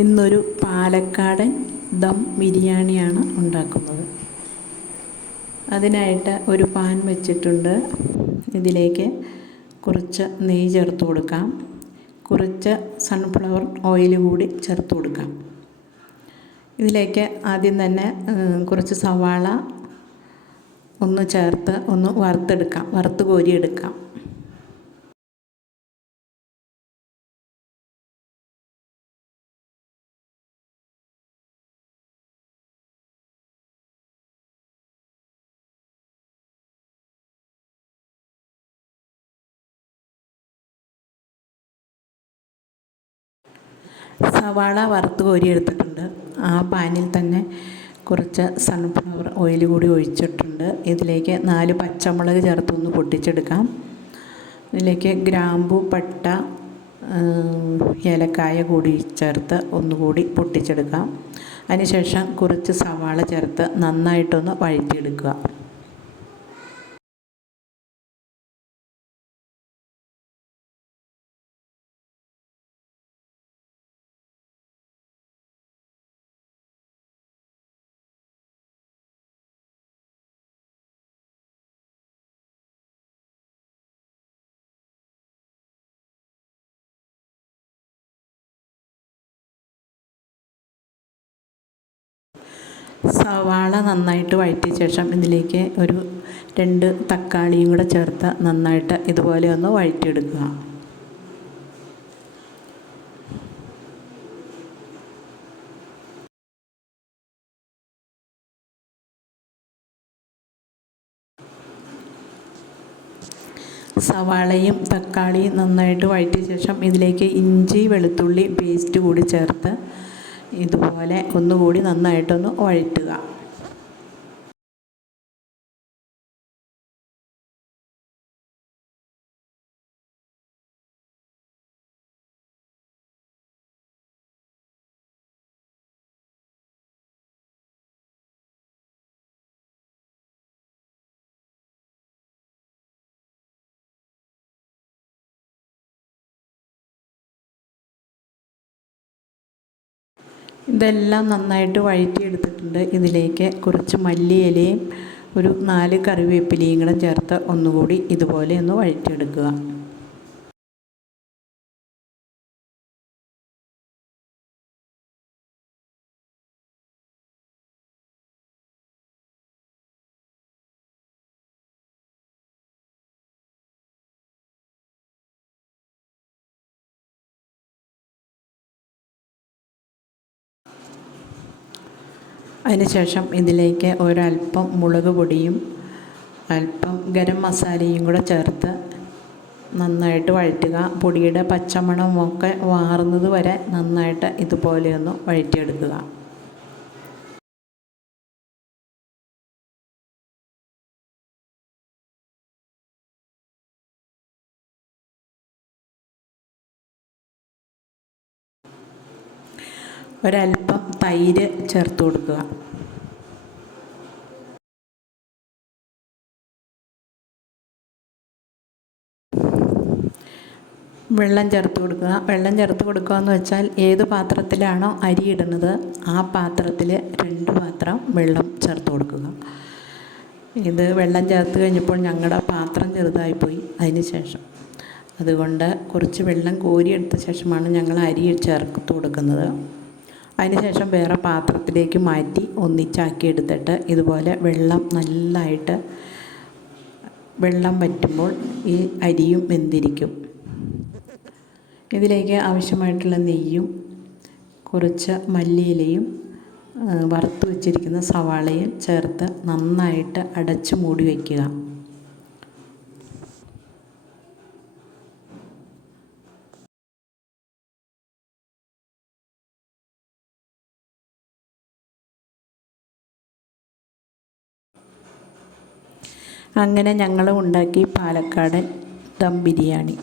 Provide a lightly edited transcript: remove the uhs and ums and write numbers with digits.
ഇന്നൊരു പാലക്കാടൻ ദം ബിരിയാണിയാണ് ഉണ്ടാക്കുന്നത്. അതിനായിട്ട് ഒരു പാൻ വെച്ചിട്ടുണ്ട്. ഇതിലേക്ക് കുറച്ച് നെയ്യ് ചേർത്ത് കൊടുക്കാം. കുറച്ച് സൺഫ്ലവർ ഓയിൽ കൂടി ചേർത്ത് കൊടുക്കാം. ഇതിലേക്ക് ആദ്യം തന്നെ കുറച്ച് സവാള ഒന്ന് ചേർത്ത് ഒന്ന് വറുത്ത് കോരിയെടുക്കാം. സവാള വറുത്ത് കോരിയെടുത്തിട്ടുണ്ട്. ആ പാനിൽ തന്നെ കുറച്ച് സൺഫ്ലവർ ഓയിൽ കൂടി ഒഴിച്ചിട്ടുണ്ട്. ഇതിലേക്ക് 4 പച്ചമുളക് ചേർത്തൊന്ന് പൊട്ടിച്ചെടുക്കാം. ഇതിലേക്ക് ഗ്രാമ്പു, പട്ട, ഏലക്കായ കൂടി ചേർത്ത് ഒന്നുകൂടി പൊട്ടിച്ചെടുക്കാം. അതിനുശേഷം കുറച്ച് സവാള ചേർത്ത് നന്നായിട്ടൊന്ന് വഴറ്റിയെടുക്കുക. സവാള നന്നായിട്ട് വഴറ്റിയ ശേഷം ഇതിലേക്ക് ഒരു 2 തക്കാളിയും കൂടെ ചേർത്ത് നന്നായിട്ട് ഇതുപോലെ ഒന്ന് വഴറ്റിയെടുക്കുക. സവാളയും തക്കാളിയും നന്നായിട്ട് വഴറ്റിയ ശേഷം ഇതിലേക്ക് ഇഞ്ചി വെളുത്തുള്ളി പേസ്റ്റ് കൂടി ചേർത്ത് ഇതുപോലെ ഒന്നുകൂടി നന്നായിട്ടൊന്ന് വഴറ്റുക. ഇതെല്ലാം നന്നായിട്ട് വഴറ്റിയെടുത്തിട്ടുണ്ട്. ഇതിലേക്ക് കുറച്ച് മല്ലിയിലയും ഒരു 4 കറിവേപ്പിലയും കൂടെ ചേർത്ത് ഒന്നുകൂടി ഇതുപോലെ ഒന്ന് വഴറ്റിയെടുക്കുക. അതിനുശേഷം ഇതിലേക്ക് ഒരല്പം മുളക് പൊടിയും അല്പം ഗരം മസാലയും കൂടെ ചേർത്ത് നന്നായിട്ട് വഴറ്റുക. പൊടിയുടെ പച്ചമണമൊക്കെ മാറുന്നത് വരെ നന്നായിട്ട് ഇതുപോലെ ഒന്ന് വഴറ്റിയെടുക്കുക. ഒരല്പം തൈര് ചേർത്ത് കൊടുക്കുക. വെള്ളം ചേർത്ത് കൊടുക്കുക. വെള്ളം ചേർത്ത് കൊടുക്കുക എന്ന് വെച്ചാൽ ഏത് പാത്രത്തിലാണോ അരി ഇടുന്നത് ആ പാത്രത്തിൽ 2 പാത്രം വെള്ളം ചേർത്ത് കൊടുക്കുക. ഇത് വെള്ളം ചേർത്ത് കഴിഞ്ഞപ്പോൾ ഞങ്ങളുടെ പാത്രം ചെറുതായിപ്പോയി. അതിന് ശേഷം അതുകൊണ്ട് കുറച്ച് വെള്ളം കോരിയെടുത്ത ശേഷമാണ് ഞങ്ങൾ അരി ചേർത്ത് കൊടുക്കുന്നത്. അതിനുശേഷം വേറെ പാത്രത്തിലേക്ക് മാറ്റി ഒന്നിച്ചാക്കി എടുത്തിട്ട് ഇതുപോലെ നന്നായിട്ട് വെള്ളം വറ്റുമ്പോൾ ഈ അരിയും വെന്തിരിക്കും. ഇതിലേക്ക് ആവശ്യമായിട്ടുള്ള നെയ്യും കുറച്ച് മല്ലിയിലയും വറുത്ത് വെച്ചിരിക്കുന്ന സവാളയും ചേർത്ത് നന്നായിട്ട് അടച്ച് മൂടി വയ്ക്കുക. അങ്ങനെ ഞങ്ങൾ ഉണ്ടാക്കി പാലക്കാടൻ ദം ബിരിയാണി.